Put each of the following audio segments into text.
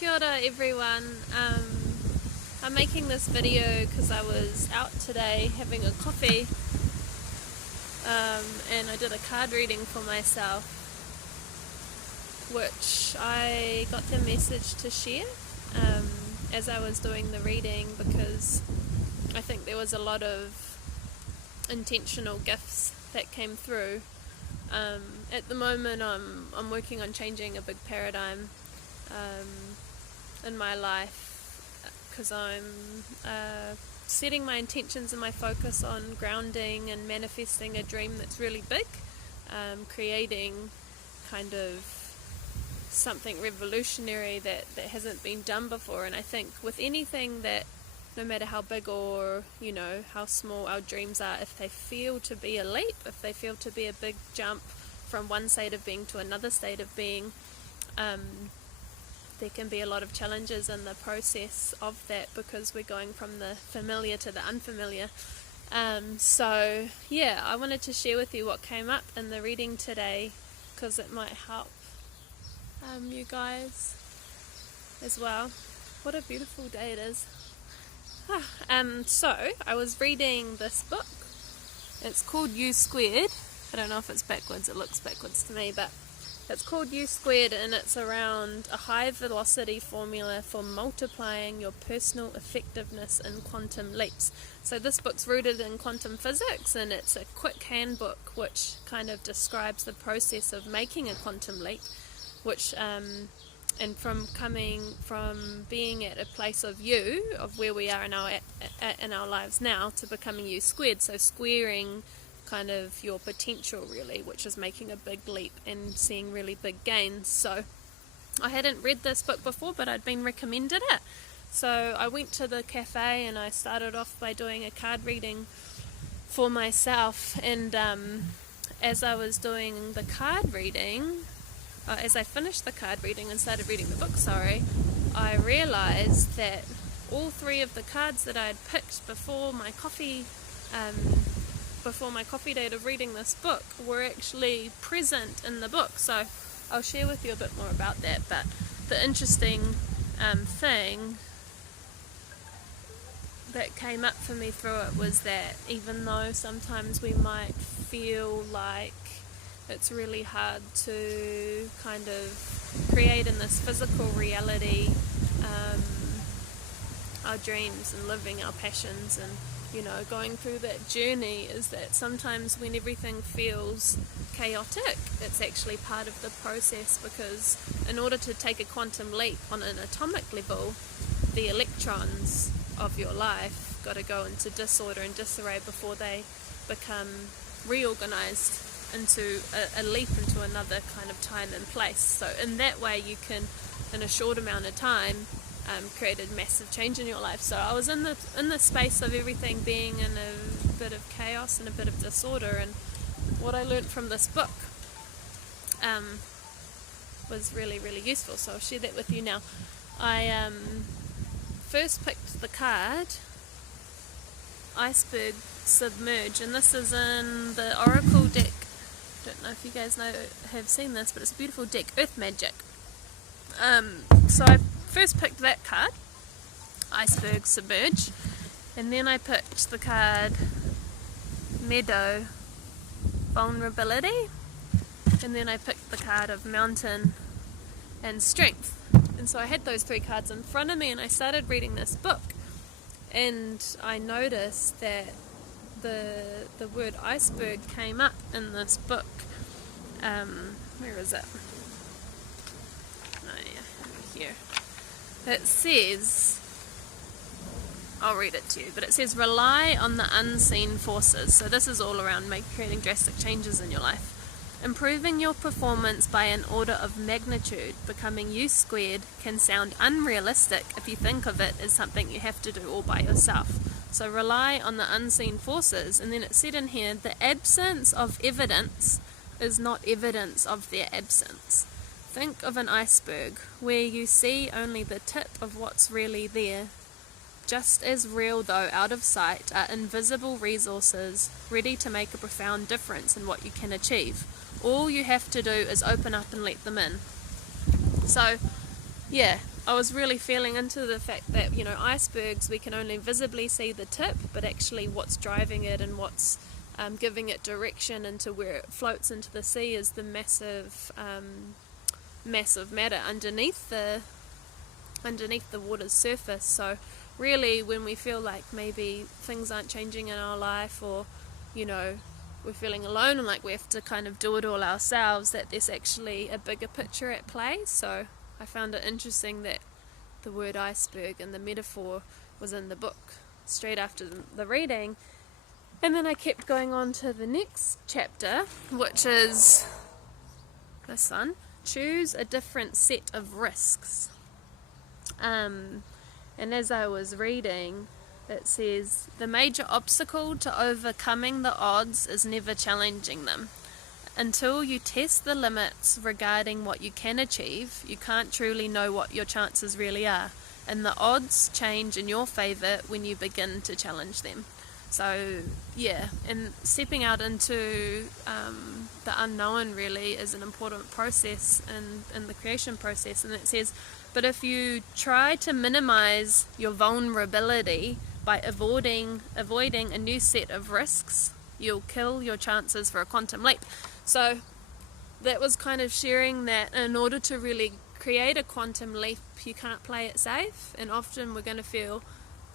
Kia ora everyone. I'm making this video because I was out today having a coffee and I did a card reading for myself, which I got the message to share as I was doing the reading, because I think there was a lot of intentional gifts that came through. At the moment I'm working on changing a big paradigm in my life, because I'm setting my intentions and my focus on grounding and manifesting a dream that's really big, creating kind of something revolutionary that hasn't been done before. And I think with anything, that no matter how big or how small our dreams are, if they feel to be a leap, if they feel to be a big jump from one state of being to another state of being, there can be a lot of challenges in the process of that, because we're going from the familiar to the unfamiliar. So yeah, I wanted to share with you what came up in the reading today, because it might help you guys as well. What a beautiful day it is. So I was reading this book. It's called U Squared. I don't know if it's backwards, it looks backwards to me, but it's called U Squared, and it's around a high velocity formula for multiplying your personal effectiveness in quantum leaps. So this book's rooted in quantum physics, and it's a quick handbook which kind of describes the process of making a quantum leap, which and from being at a place of where we are in our lives now, to becoming U Squared, so squaring kind of your potential really, which is making a big leap and seeing really big gains. So I hadn't read this book before, but I'd been recommended it, so I went to the cafe and I started off by doing a card reading for myself. And as I was doing the card reading, as I finished the card reading and started reading the book, I realized that all three of the cards that I had picked before my coffee date of reading this book were actually present in the book. So I'll share with you a bit more about that. But the interesting thing that came up for me through it was that even though sometimes we might feel like it's really hard to kind of create in this physical reality our dreams and living our passions and going through that journey, is that sometimes when everything feels chaotic, it's actually part of the process, because in order to take a quantum leap on an atomic level, the electrons of your life got to go into disorder and disarray before they become reorganized into a leap into another kind of time and place. So in that way you can, in a short amount of time, created massive change in your life. So I was in the space of everything being in a bit of chaos and a bit of disorder, and what I learned from this book was really, really useful, so I'll share that with you now. I first picked the card Iceberg Submerge, and this is in the Oracle deck. I don't know if you guys have seen this, but it's a beautiful deck, Earth Magic. So I first picked that card, Iceberg Submerge, and then I picked the card Meadow, Vulnerability, and then I picked the card of Mountain and Strength. And so I had those three cards in front of me, and I started reading this book, and I noticed that the word iceberg came up in this book. Where is it? Oh yeah, over here. It says, I'll read it to you, but it says rely on the unseen forces. So this is all around creating drastic changes in your life. Improving your performance by an order of magnitude, becoming U Squared, can sound unrealistic if you think of it as something you have to do all by yourself. So rely on the unseen forces. And then it said in here, the absence of evidence is not evidence of their absence. Think of an iceberg where you see only the tip of what's really there. Just as real, though out of sight, are invisible resources ready to make a profound difference in what you can achieve. All you have to do is open up and let them in. So yeah, I was really feeling into the fact that, icebergs, we can only visibly see the tip, but actually what's driving it and what's giving it direction into where it floats into the sea is the massive matter underneath the water's surface. So really, when we feel like maybe things aren't changing in our life, or we're feeling alone and like we have to kind of do it all ourselves, that there's actually a bigger picture at play. So I found it interesting that the word iceberg and the metaphor was in the book straight after the reading. And then I kept going on to the next chapter, which is this one: choose a different set of risks. And as I was reading, it says, the major obstacle to overcoming the odds is never challenging them. Until you test the limits regarding what you can achieve, you can't truly know what your chances really are. And the odds change in your favour when you begin to challenge them. So, yeah, and stepping out into the unknown really is an important process in the creation process. And it says, but if you try to minimize your vulnerability by avoiding a new set of risks, you'll kill your chances for a quantum leap. So that was kind of sharing that in order to really create a quantum leap, you can't play it safe. And often we're going to feel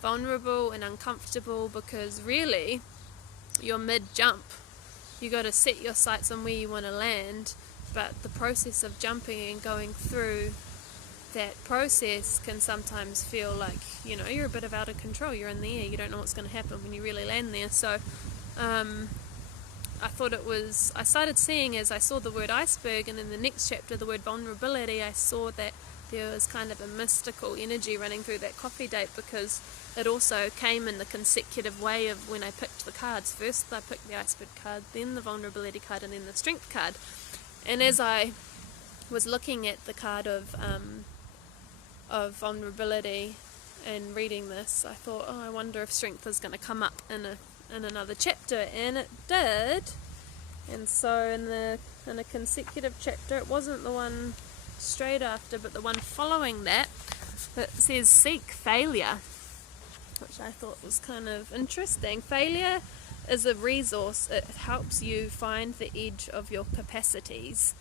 vulnerable and uncomfortable because really you're mid-jump. You got to set your sights on where you want to land, but the process of jumping and going through that process can sometimes feel like, you're a bit of out of control. You're in the air. You don't know what's going to happen when you really land there. So I started seeing, as I saw the word iceberg, and in the next chapter the word vulnerability, I saw that there was kind of a mystical energy running through that coffee date, because it also came in the consecutive way of when I picked the cards. First I picked the iceberg card, then the vulnerability card, and then the strength card. And as I was looking at the card of vulnerability and reading this, I thought, I wonder if strength is going to come up in another chapter, and it did. And so in a consecutive chapter, it wasn't the one straight after, but the one following that, it says seek failure, which I thought was kind of interesting. Failure is a resource. It helps you find the edge of your capacities.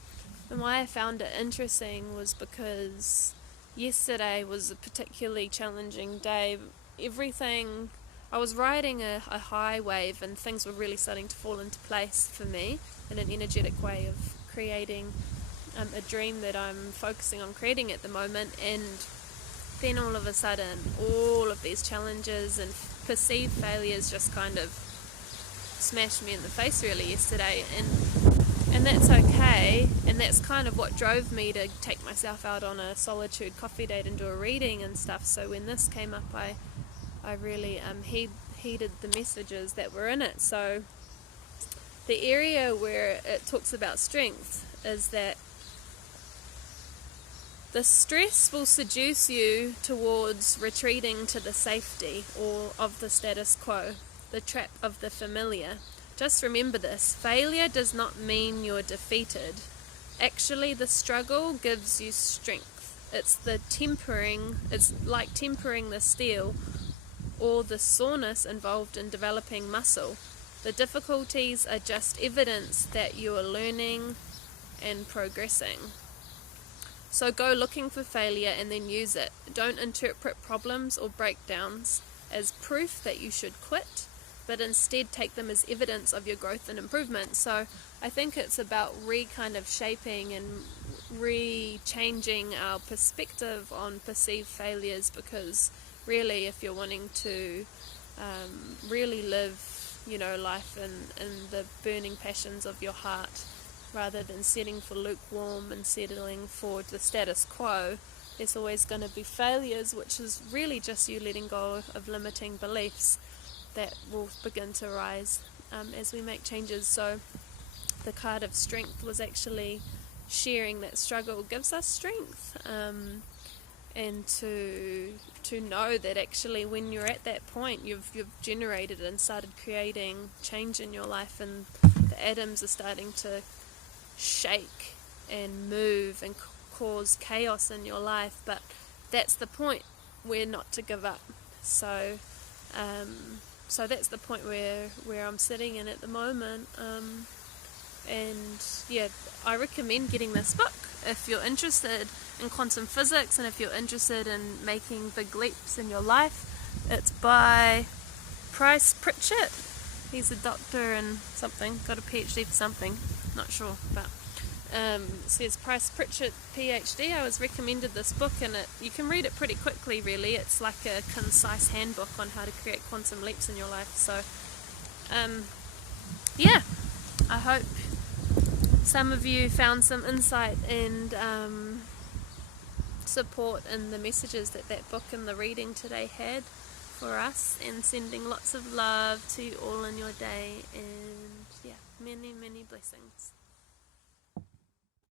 And why I found it interesting was because yesterday was a particularly challenging day. I was riding a high wave, and things were really starting to fall into place for me in an energetic way of creating a dream that I'm focusing on creating at the moment. And then all of a sudden, all of these challenges and perceived failures just kind of smashed me in the face really yesterday, and that's okay, and that's kind of what drove me to take myself out on a solitude coffee date and do a reading and stuff. So when this came up, I really heeded the messages that were in it. So the area where it talks about strength is that the stress will seduce you towards retreating to the safety or of the status quo, the trap of the familiar. Just remember this: failure does not mean you're defeated. Actually, the struggle gives you strength. It's like tempering the steel or the soreness involved in developing muscle. The difficulties are just evidence that you are learning and progressing. So go looking for failure and then use it. Don't interpret problems or breakdowns as proof that you should quit, but instead take them as evidence of your growth and improvement. So I think it's about kind of shaping and changing our perspective on perceived failures, because really, if you're wanting to really live, life in the burning passions of your heart, rather than setting for lukewarm and settling for the status quo, there's always going to be failures, which is really just you letting go of limiting beliefs that will begin to rise as we make changes. So the card of strength was actually sharing that struggle gives us strength, and to know that actually when you're at that point, you've generated and started creating change in your life, and the atoms are starting to shake and move and cause chaos in your life, but that's the point, where not to give up. So so that's the point where I'm sitting in at the moment. And yeah, I recommend getting this book if you're interested in quantum physics and if you're interested in making big leaps in your life. It's by Bryce Pritchett. He's a doctor and something, got a PhD for something, not sure, but says Bryce Pritchett PhD. I was recommended this book, and you can read it pretty quickly really. It's like a concise handbook on how to create quantum leaps in your life. So yeah, I hope some of you found some insight and support in the messages that book and the reading today had for us, and sending lots of love to you all in your day, and yeah, many blessings.